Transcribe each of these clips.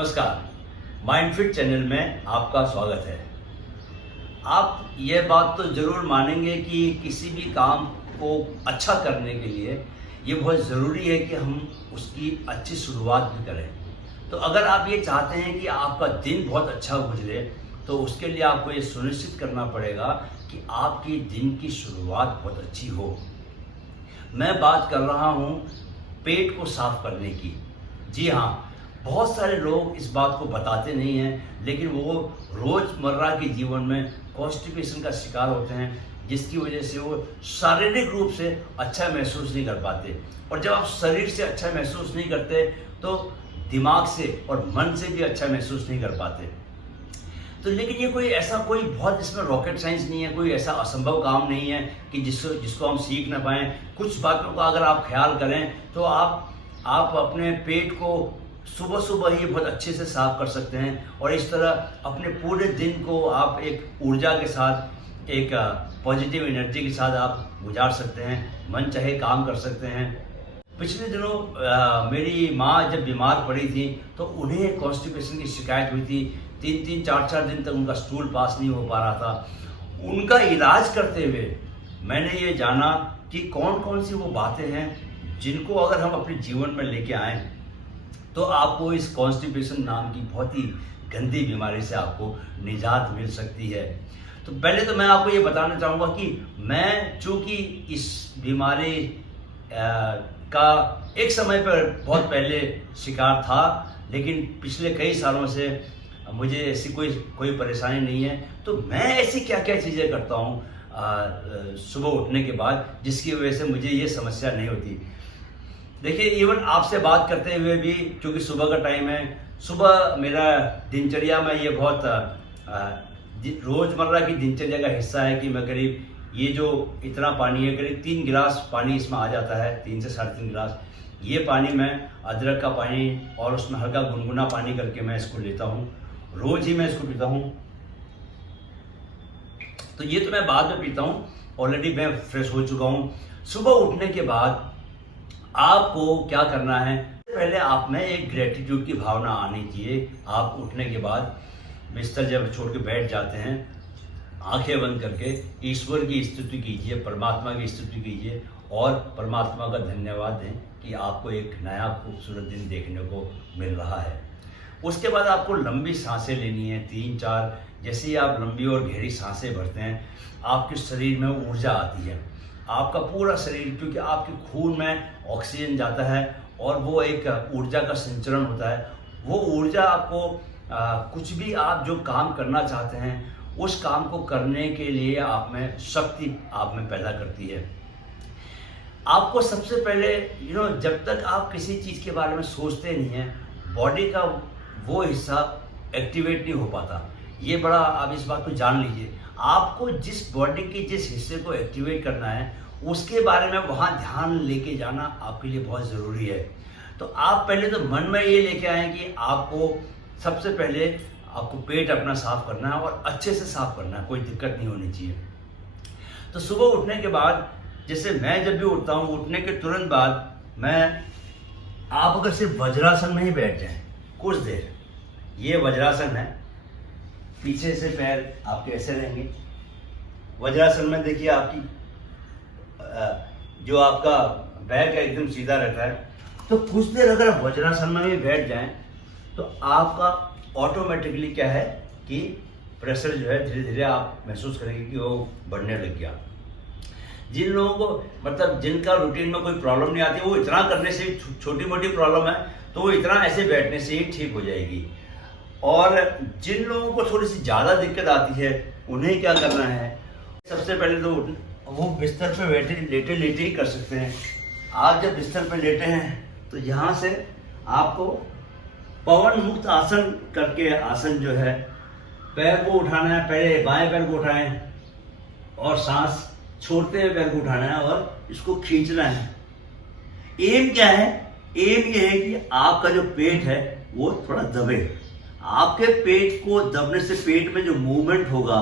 नमस्कार, माइंडफिट चैनल में आपका स्वागत है। आप ये बात तो ज़रूर मानेंगे कि किसी भी काम को अच्छा करने के लिए ये बहुत ज़रूरी है कि हम उसकी अच्छी शुरुआत भी करें। तो अगर आप ये चाहते हैं कि आपका दिन बहुत अच्छा गुजरे, तो उसके लिए आपको ये सुनिश्चित करना पड़ेगा कि आपकी दिन की शुरुआत बहुत अच्छी हो। मैं बात कर रहा हूँ पेट को साफ करने की। जी हाँ, बहुत सारे लोग इस बात को बताते नहीं हैं, लेकिन वो रोज़मर्रा के जीवन में कॉन्स्टिपेशन का शिकार होते हैं, जिसकी वजह से वो शारीरिक रूप से अच्छा महसूस नहीं कर पाते। और जब आप शरीर से अच्छा महसूस नहीं करते, तो दिमाग से और मन से भी अच्छा महसूस नहीं कर पाते। तो लेकिन ये कोई बहुत इसमें रॉकेट साइंस नहीं है, कोई ऐसा असंभव काम नहीं है कि जिसको हम सीख ना पाएँ। कुछ बातों का अगर आप ख्याल करें तो आप अपने पेट को सुबह सुबह ही बहुत अच्छे से साफ कर सकते हैं, और इस तरह अपने पूरे दिन को आप एक ऊर्जा के साथ, एक पॉजिटिव एनर्जी के साथ आप गुजार सकते हैं, मन चाहे काम कर सकते हैं। पिछले दिनों मेरी माँ जब बीमार पड़ी थी तो उन्हें कॉन्स्टिपेशन की शिकायत हुई थी। 3-3, 4-4 दिन तक उनका स्टूल पास नहीं हो पा रहा था। उनका इलाज करते हुए मैंने ये जाना कि कौन कौन सी वो बातें हैं जिनको अगर हम अपने जीवन में लेके आएँ तो आपको इस कॉन्स्टिपेशन नाम की बहुत ही गंदी बीमारी से आपको निजात मिल सकती है। तो पहले तो मैं आपको ये बताना चाहूँगा कि मैं चूँकि इस बीमारी का एक समय पर बहुत पहले शिकार था, लेकिन पिछले कई सालों से मुझे ऐसी कोई परेशानी नहीं है। तो मैं ऐसी क्या क्या चीज़ें करता हूँ सुबह उठने के बाद, जिसकी वजह से मुझे ये समस्या नहीं होती। देखिए, इवन आपसे बात करते हुए भी, क्योंकि सुबह का टाइम है, सुबह मेरा दिनचर्या में ये बहुत रोज़मर्रा की दिनचर्या का हिस्सा है कि मैं करीब ये जो इतना पानी है, करीब 3 गिलास पानी इसमें आ जाता है, 3 से 3.5 गिलास। ये पानी मैं अदरक का पानी और उसमें हल्का गुनगुना पानी करके मैं इसको लेता हूँ। रोज़ ही मैं इसको पीता हूँ। तो ये तो मैं बाद में पीता हूँ, ऑलरेडी मैं फ्रेश हो चुका हूँ। सुबह उठने के बाद आपको क्या करना है, पहले आप में एक ग्रेटिट्यूड की भावना आनी चाहिए। आप उठने के बाद बिस्तर जब छोड़ के बैठ जाते हैं, आंखें बंद करके ईश्वर की स्तुति कीजिए, परमात्मा की स्तुति कीजिए और परमात्मा का धन्यवाद दें कि आपको एक नया खूबसूरत दिन देखने को मिल रहा है। उसके बाद आपको लंबी सांसें लेनी है, 3-4। जैसे ही आप लंबी और गहरी सांसें भरते हैं, आपके शरीर में ऊर्जा आती है। आपका पूरा शरीर, क्योंकि आपके खून में ऑक्सीजन जाता है और वो एक ऊर्जा का संचरण होता है। वो ऊर्जा आपको कुछ भी आप जो काम करना चाहते हैं, उस काम को करने के लिए आप में शक्ति आप में पैदा करती है। आपको सबसे पहले जब तक आप किसी चीज़ के बारे में सोचते नहीं हैं, बॉडी का वो हिस्सा एक्टिवेट नहीं हो पाता। ये बड़ा, आप इस बात को जान लीजिए। आपको जिस बॉडी के जिस हिस्से को एक्टिवेट करना है, उसके बारे में वहाँ ध्यान लेके जाना आपके लिए बहुत ज़रूरी है। तो आप पहले तो मन में ये लेके आएँ कि आपको सबसे पहले आपको पेट अपना साफ करना है, और अच्छे से साफ करना है, कोई दिक्कत नहीं होनी चाहिए। तो सुबह उठने के बाद, जैसे मैं जब भी उठता हूँ, उठने के तुरंत बाद आप अगर सिर्फ वज्रासन में ही बैठ जाएं कुछ देर, ये वज्रासन है, पीछे से पैर आपके ऐसे रहेंगे। वज्रासन में देखिए आपकी जो आपका बैक है एकदम सीधा रहता है। तो कुछ देर अगर आप वज्रासन में भी बैठ जाएं तो आपका ऑटोमेटिकली क्या है कि प्रेशर जो है धीरे धीरे आप महसूस करेंगे कि वो बढ़ने लग गया। जिन लोगों को, मतलब जिनका रूटीन में कोई प्रॉब्लम नहीं आती, वो इतना करने से, छोटी मोटी प्रॉब्लम है तो वो इतना ऐसे बैठने से ही ठीक हो जाएगी। और जिन लोगों को थोड़ी सी ज़्यादा दिक्कत आती है, उन्हें क्या करना है, सबसे पहले तो वो बिस्तर पे लेटे ही कर सकते हैं। आप जब बिस्तर पे लेटे हैं तो यहाँ से आपको पवन मुक्त आसन करके, आसन जो है, पैर को उठाना है, पहले बाएं पैर को उठाएं और सांस छोड़ते हुए पैर को उठाना है और इसको खींचना है। एम क्या है? एम ये है कि आपका जो पेट है वो थोड़ा दबे। आपके पेट को दबने से पेट में जो मूवमेंट होगा,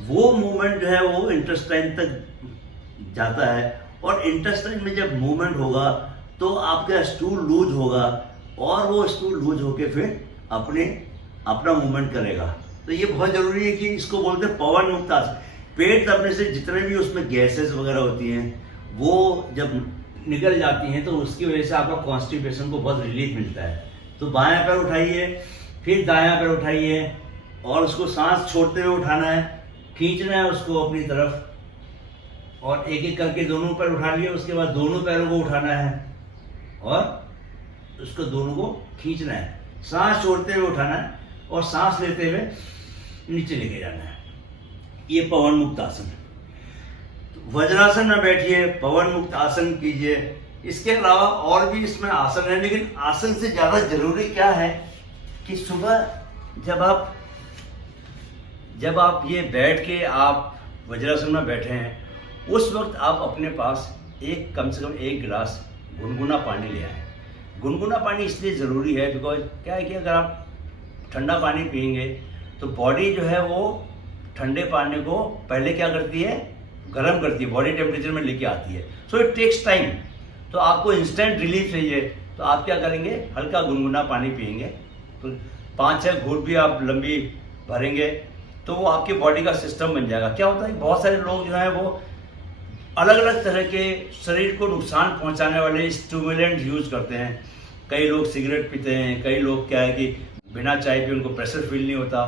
वो मूवमेंट जो है वो इंटेस्टाइन तक जाता है, और इंटेस्टाइन में जब मूवमेंट होगा तो आपका स्टूल लूज होगा, और वो स्टूल लूज होके फिर अपने अपना मूवमेंट करेगा। तो ये बहुत जरूरी है कि इसको बोलते हैं पवन मुक्त आसन। पेट दबने से जितने भी उसमें गैसेस वगैरह होती हैं वो जब निकल जाती हैं तो उसकी वजह से आपका कॉन्स्टिपेशन को बहुत रिलीफ मिलता है। तो बायां पैर उठाइए, फिर दायां पैर उठाइए और उसको सांस छोड़ते हुए उठाना है, खींचना है उसको अपनी तरफ, और एक एक करके दोनों पैर उठा लिए। उसके बाद दोनों पैरों को उठाना है और उसको दोनों को खींचना है, सांस छोड़ते हुए उठाना है और सांस लेते हुए नीचे लेके जाना है। ये पवन मुक्त आसन। वज्रासन में बैठिए, पवन मुक्त आसन कीजिए। इसके अलावा और भी इसमें आसन है, लेकिन आसन से ज्यादा जरूरी क्या है कि सुबह जब आप ये बैठ के आप वज्रासन में बैठे हैं, उस वक्त आप अपने पास कम से कम 1 गिलास गुनगुना पानी ले आए। गुनगुना पानी इसलिए ज़रूरी है बिकॉज क्या है कि अगर आप ठंडा पानी पिएंगे तो बॉडी जो है वो ठंडे पानी को पहले क्या करती है, गर्म करती है, बॉडी टेम्परेचर में लेके आती है। So it takes time. तो आपको इंस्टेंट रिलीफ चाहिए तो आप क्या करेंगे, हल्का गुनगुना पानी पिएंगे। तो 5-6 घूंट भी आप लंबी भरेंगे तो वो आपकी बॉडी का सिस्टम बन जाएगा। क्या होता है, बहुत सारे लोग जो है वो अलग अलग तरह के शरीर को नुकसान पहुंचाने वाले स्टिमुलेंट यूज करते हैं। कई लोग सिगरेट पीते हैं, कई लोग क्या है कि बिना चाय पे उनको प्रेशर फील नहीं होता।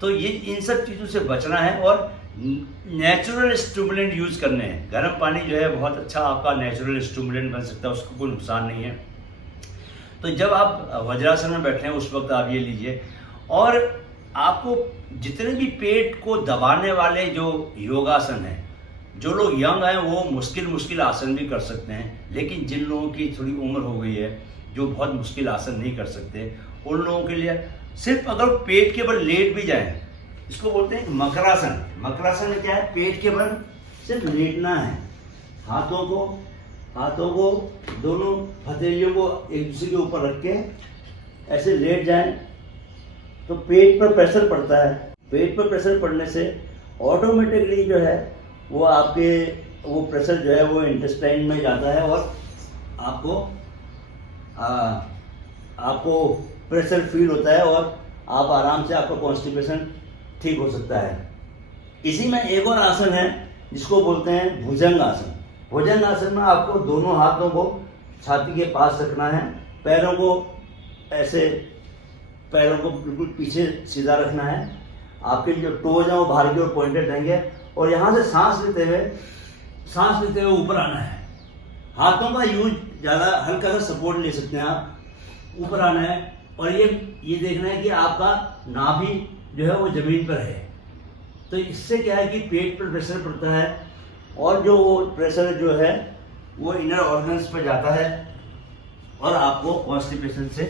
तो ये इन सब चीज़ों से बचना है और नेचुरल स्टिमुलेंट यूज करने हैं। गर्म पानी जो है बहुत अच्छा आपका नेचुरल स्टिमुलेंट बन सकता है, उसको कोई नुकसान नहीं है। तो जब आप वज्रासन में बैठे हैं उस वक्त आप ये लीजिए। और आपको जितने भी पेट को दबाने वाले जो योगासन हैं, जो लोग यंग हैं वो मुश्किल आसन भी कर सकते हैं, लेकिन जिन लोगों की थोड़ी उम्र हो गई है जो बहुत मुश्किल आसन नहीं कर सकते, उन लोगों के लिए सिर्फ अगर पेट के बल लेट भी जाए, इसको बोलते हैं मकरासन। मकरासन में क्या है, पेट के बल सिर्फ लेटना है। हाथों को दोनों हथेलियों को एक दूसरे के ऊपर रख के ऐसे लेट जाएं तो पेट पर प्रेशर पड़ता है। पेट पर प्रेशर पड़ने से ऑटोमेटिकली जो है वो आपके वो प्रेशर जो है वो इंटेस्टाइन में जाता है और आपको प्रेशर फील होता है और आप आराम से, आपका कॉन्स्टिपेशन ठीक हो सकता है। इसी में एक और आसन है जिसको बोलते हैं भुजंग आसन। भुजंग आसन में आपको दोनों हाथों को छाती के पास रखना है, पैरों को बिल्कुल पीछे सीधा रखना है। आपके जो टोज हैं वो बाहर की ओर पॉइंटेड रहेंगे और यहाँ से सांस लेते हुए ऊपर आना है। हाथों का यूज ज़्यादा हल्का सा सपोर्ट ले सकते हैं आप, ऊपर आना है और ये देखना है कि आपका नाभि जो है वो जमीन पर है। तो इससे क्या है कि पेट पर प्रेशर पड़ता है और जो वो प्रेशर जो है वो इनर ऑर्गन्स पर जाता है और आपको कॉन्स्टिपेशन से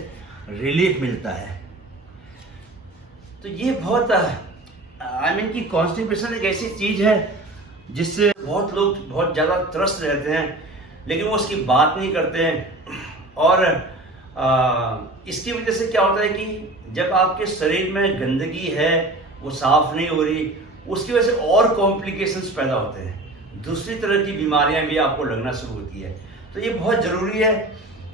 रिलीफ मिलता है। तो ये बहुत कि कॉन्स्टिपेशन एक ऐसी चीज है जिससे बहुत लोग बहुत ज़्यादा त्रस्त रहते हैं, लेकिन वो उसकी बात नहीं करते हैं। और इसकी वजह से क्या होता है कि जब आपके शरीर में गंदगी है वो साफ नहीं हो रही, उसकी वजह से और कॉम्प्लिकेशंस पैदा होते हैं, दूसरी तरह की बीमारियां भी आपको लगना शुरू होती है। तो ये बहुत ज़रूरी है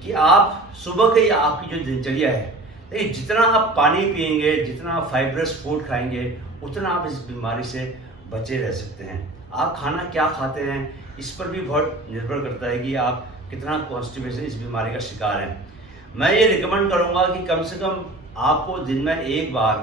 कि आप सुबह की आपकी जो दिनचर्या है, जितना आप पानी पिएंगे, जितना आप फाइब्रस फूड खाएंगे, उतना आप इस बीमारी से बचे रह सकते हैं। आप खाना क्या खाते हैं इस पर भी बहुत निर्भर करता है कि आप कितना कॉन्स्टिपेशन इस बीमारी का शिकार हैं। मैं ये रिकमेंड करूँगा कि कम से कम आपको दिन में 1 बार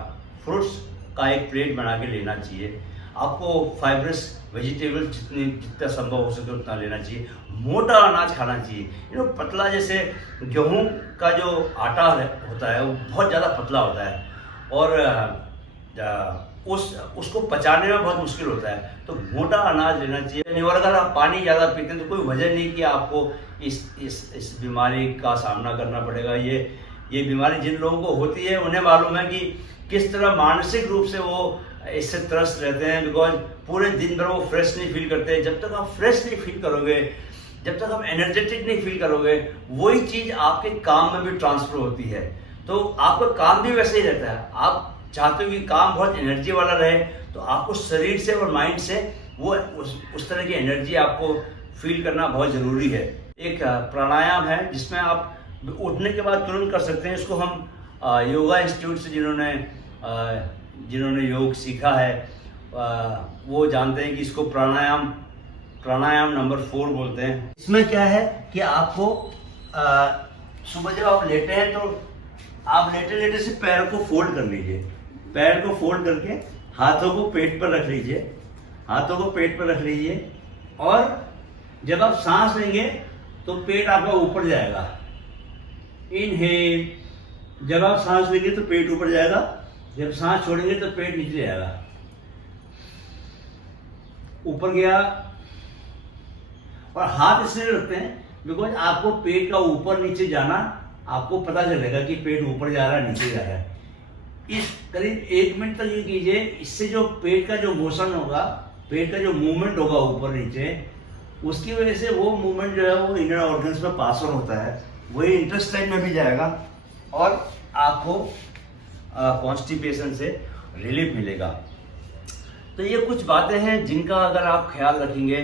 फ्रूट्स का एक प्लेट बना के लेना चाहिए। आपको फाइब्रस वेजिटेबल जितना संभव हो सके उतना लेना चाहिए। मोटा अनाज खाना चाहिए। पतला, जैसे गेहूं का जो आटा होता है वो बहुत ज़्यादा पतला होता है और उसको पचाने में बहुत मुश्किल होता है, तो मोटा अनाज लेना चाहिए। और अगर आप पानी ज़्यादा पीते हैं तो कोई वजह नहीं कि आपको इस बीमारी का सामना करना पड़ेगा। ये बीमारी जिन लोगों को होती है उन्हें मालूम है कि किस तरह मानसिक रूप से वो इससे त्रस्त रहते हैं, बिकॉज पूरे दिन भर वो फ्रेश नहीं फील करते। जब तक आप फ्रेश नहीं फील करोगे, जब तक आप एनर्जेटिक नहीं फील करोगे, वही चीज़ आपके काम में भी ट्रांसफर होती है। तो आपका काम भी वैसे ही रहता है। आप चाहते हो कि काम बहुत एनर्जी वाला रहे, तो आपको शरीर से और माइंड से वो उस तरह की एनर्जी आपको फील करना बहुत ज़रूरी है। एक प्राणायाम है जिसमें आप उठने के बाद तुरंत कर सकते हैं। इसको हम योगा इंस्टीट्यूट से जिन्होंने योग सीखा है वो जानते हैं कि इसको प्राणायाम नंबर 4 बोलते हैं। इसमें क्या है कि आपको सुबह जब आप लेटे हैं तो आप लेटे लेटे से पैर को फोल्ड कर लीजिए। पैर को फोल्ड करके हाथों को पेट पर रख लीजिए। हाथों को पेट पर रख लीजिए और जब आप सांस लेंगे तो पेट आपका ऊपर जाएगा। इनहेल, जब आप सांस लेंगे तो पेट ऊपर जाएगा, जब सांस छोड़ेंगे तो पेट नीचे जाएगा। ऊपर गया और हाथ इसलिए रखते हैं बिकॉज आपको पेट का ऊपर नीचे जाना आपको पता चलेगा कि पेट ऊपर जा रहा है नीचे जा रहा है। इस करीब 1 मिनट तक ये कीजिए। इससे जो पेट का जो मोशन होगा, पेट का जो मूवमेंट होगा ऊपर नीचे, उसकी वजह से वो मूवमेंट जो है वो इनर ऑर्गन्स में पास ऑन होता है, वही इंटेस्टाइन में भी जाएगा और आपको कॉन्स्टिपेशन से रिलीफ मिलेगा। तो ये कुछ बातें हैं जिनका अगर आप ख्याल रखेंगे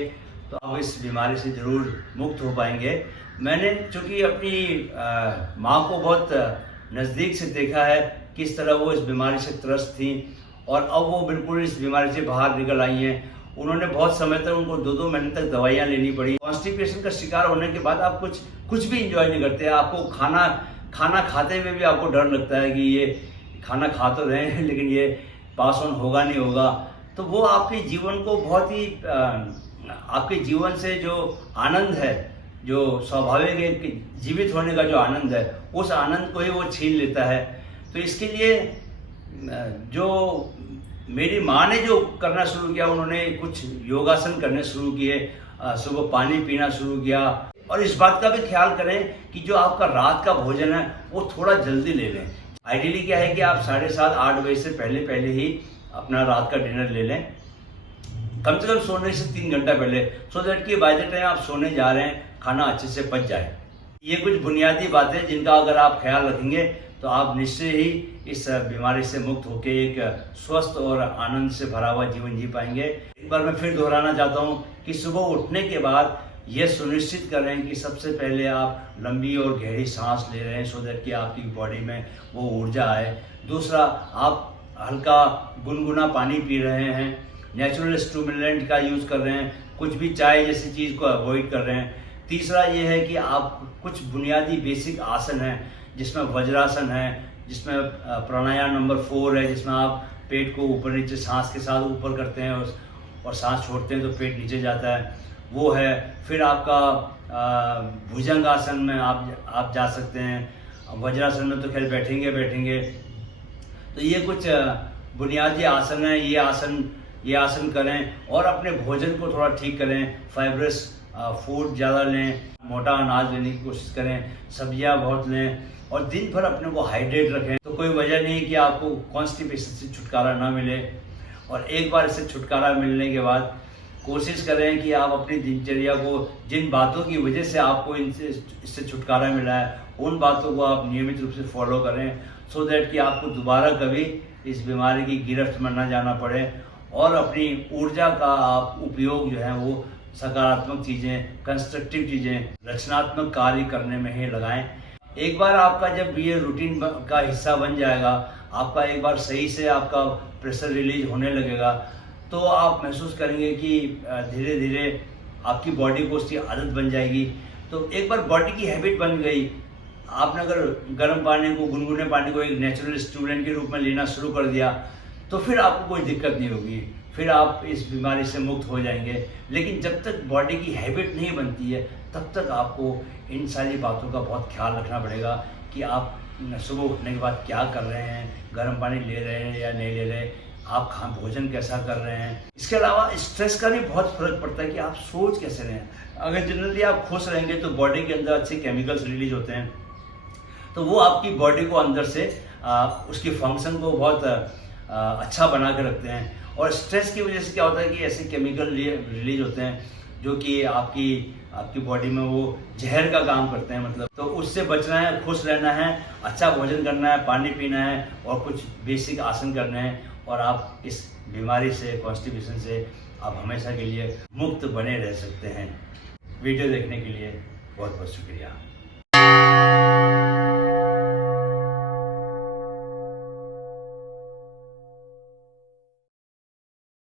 तो आप इस बीमारी से ज़रूर मुक्त हो पाएंगे। मैंने चूँकि अपनी माँ को बहुत नज़दीक से देखा है किस तरह वो इस बीमारी से त्रस्त थी और अब वो बिल्कुल इस बीमारी से बाहर निकल आई हैं। उन्होंने बहुत समय तक उनको 2-2 महीने तक दवाइयाँ लेनी पड़ी। कॉन्स्टिपेशन का शिकार होने के बाद आप कुछ भी इंजॉय नहीं करते। आपको खाना खाते हुए भी आपको डर लगता है कि ये खाना खा तो रहे हैं लेकिन ये पास ऑन होगा नहीं होगा। तो वो आपके जीवन को बहुत ही आपके जीवन से जो आनंद है, जो स्वाभाविक है कि जीवित होने का जो आनंद है, उस आनंद को ही वो छीन लेता है। तो इसके लिए जो मेरी माँ ने जो करना शुरू किया, उन्होंने कुछ योगासन करने शुरू किए, सुबह पानी पीना शुरू किया और इस बात का भी ख्याल करें कि जो आपका रात का भोजन है वो थोड़ा जल्दी ले लें। आइडियली क्या है कि आप 7:30-8 बजे से पहले ही अपना रात का डिनर ले लें, कम से कम सोने से 3 घंटा पहले, सो दैट कि बाय द टाइम आप सोने जा रहे हैं खाना अच्छे से पच जाए। ये कुछ बुनियादी बातें जिनका अगर आप ख्याल रखेंगे तो आप निश्चय ही इस बीमारी से मुक्त होकर एक स्वस्थ और आनंद से भरा हुआ जीवन जी पाएंगे। एक बार मैं फिर दोहराना चाहता हूँ कि सुबह उठने के बाद यह सुनिश्चित करें कि सबसे पहले आप लंबी और गहरी सांस ले रहे हैं, सो दैट कि आपकी बॉडी में वो ऊर्जा आए। दूसरा, आप हल्का गुनगुना पानी पी रहे हैं, नेचुरल स्टिमुलेंट का यूज़ कर रहे हैं, कुछ भी चाय जैसी चीज़ को अवॉइड कर रहे हैं। तीसरा ये है कि आप कुछ बुनियादी बेसिक आसन हैं जिसमें वज्रासन है, जिसमें प्राणायाम नंबर 4 है, जिसमें आप पेट को ऊपर नीचे सांस के साथ ऊपर करते हैं और सांस छोड़ते हैं तो पेट नीचे जाता है, वो है। फिर आपका भुजंग आसन में आप जा सकते हैं। वज्रासन में तो खैर बैठेंगे। तो ये कुछ बुनियादी आसन है, ये आसन करें और अपने भोजन को थोड़ा ठीक करें। फाइब्रस फूड ज़्यादा लें, मोटा अनाज लेने की कोशिश करें, सब्जियां बहुत लें और दिन भर अपने को हाइड्रेट रखें। तो कोई वजह नहीं कि आपको कॉन्स्टिपेशन से छुटकारा ना मिले। और एक बार इससे छुटकारा मिलने के बाद कोशिश करें कि आप अपनी दिनचर्या को, जिन बातों की वजह से आपको इससे छुटकारा मिला है, उन बातों को आप नियमित रूप से फॉलो करें, सो दैट कि आपको दोबारा कभी इस बीमारी की गिरफ्त में न जाना पड़े और अपनी ऊर्जा का आप उपयोग जो है वो सकारात्मक चीज़ें, कंस्ट्रक्टिव चीज़ें, रचनात्मक कार्य करने में ही लगाएं। एक बार आपका जब ये रूटीन का हिस्सा बन जाएगा, आपका एक बार सही से आपका प्रेशर रिलीज होने लगेगा, तो आप महसूस करेंगे कि धीरे धीरे आपकी बॉडी को उसकी आदत बन जाएगी। तो एक बार बॉडी की हैबिट बन गई, आपने अगर गर्म पानी को, गुनगुने पानी को एक नेचुरल स्टूडेंट के रूप में लेना शुरू कर दिया तो फिर आपको कोई दिक्कत नहीं होगी, फिर आप इस बीमारी से मुक्त हो जाएंगे। लेकिन जब तक बॉडी की हैबिट नहीं बनती है तब तक आपको इन सारी बातों का बहुत ख्याल रखना पड़ेगा कि आप सुबह उठने के बाद क्या कर रहे हैं, गर्म पानी ले रहे हैं या नहीं ले रहे, आप भोजन कैसा कर रहे हैं। इसके अलावा स्ट्रेस का भी बहुत फर्क पड़ता है कि आप सोच कैसे रहे हैं। अगर जनरली आप खुश रहेंगे तो बॉडी के अंदर अच्छे केमिकल्स रिलीज होते हैं, तो वो आपकी बॉडी को अंदर से उसकी फंक्शन को बहुत अच्छा बना के रखते हैं। और स्ट्रेस की वजह से क्या होता है कि ऐसे केमिकल रिलीज होते हैं जो कि आपकी बॉडी में वो जहर का काम करते हैं, मतलब। तो उससे बचना है, खुश रहना है, अच्छा भोजन करना है, पानी पीना है और कुछ बेसिक आसन करने हैं और आप इस बीमारी से, कॉन्स्टिपेशन से आप हमेशा के लिए मुक्त बने रह सकते हैं। वीडियो देखने के लिए बहुत बहुत शुक्रिया।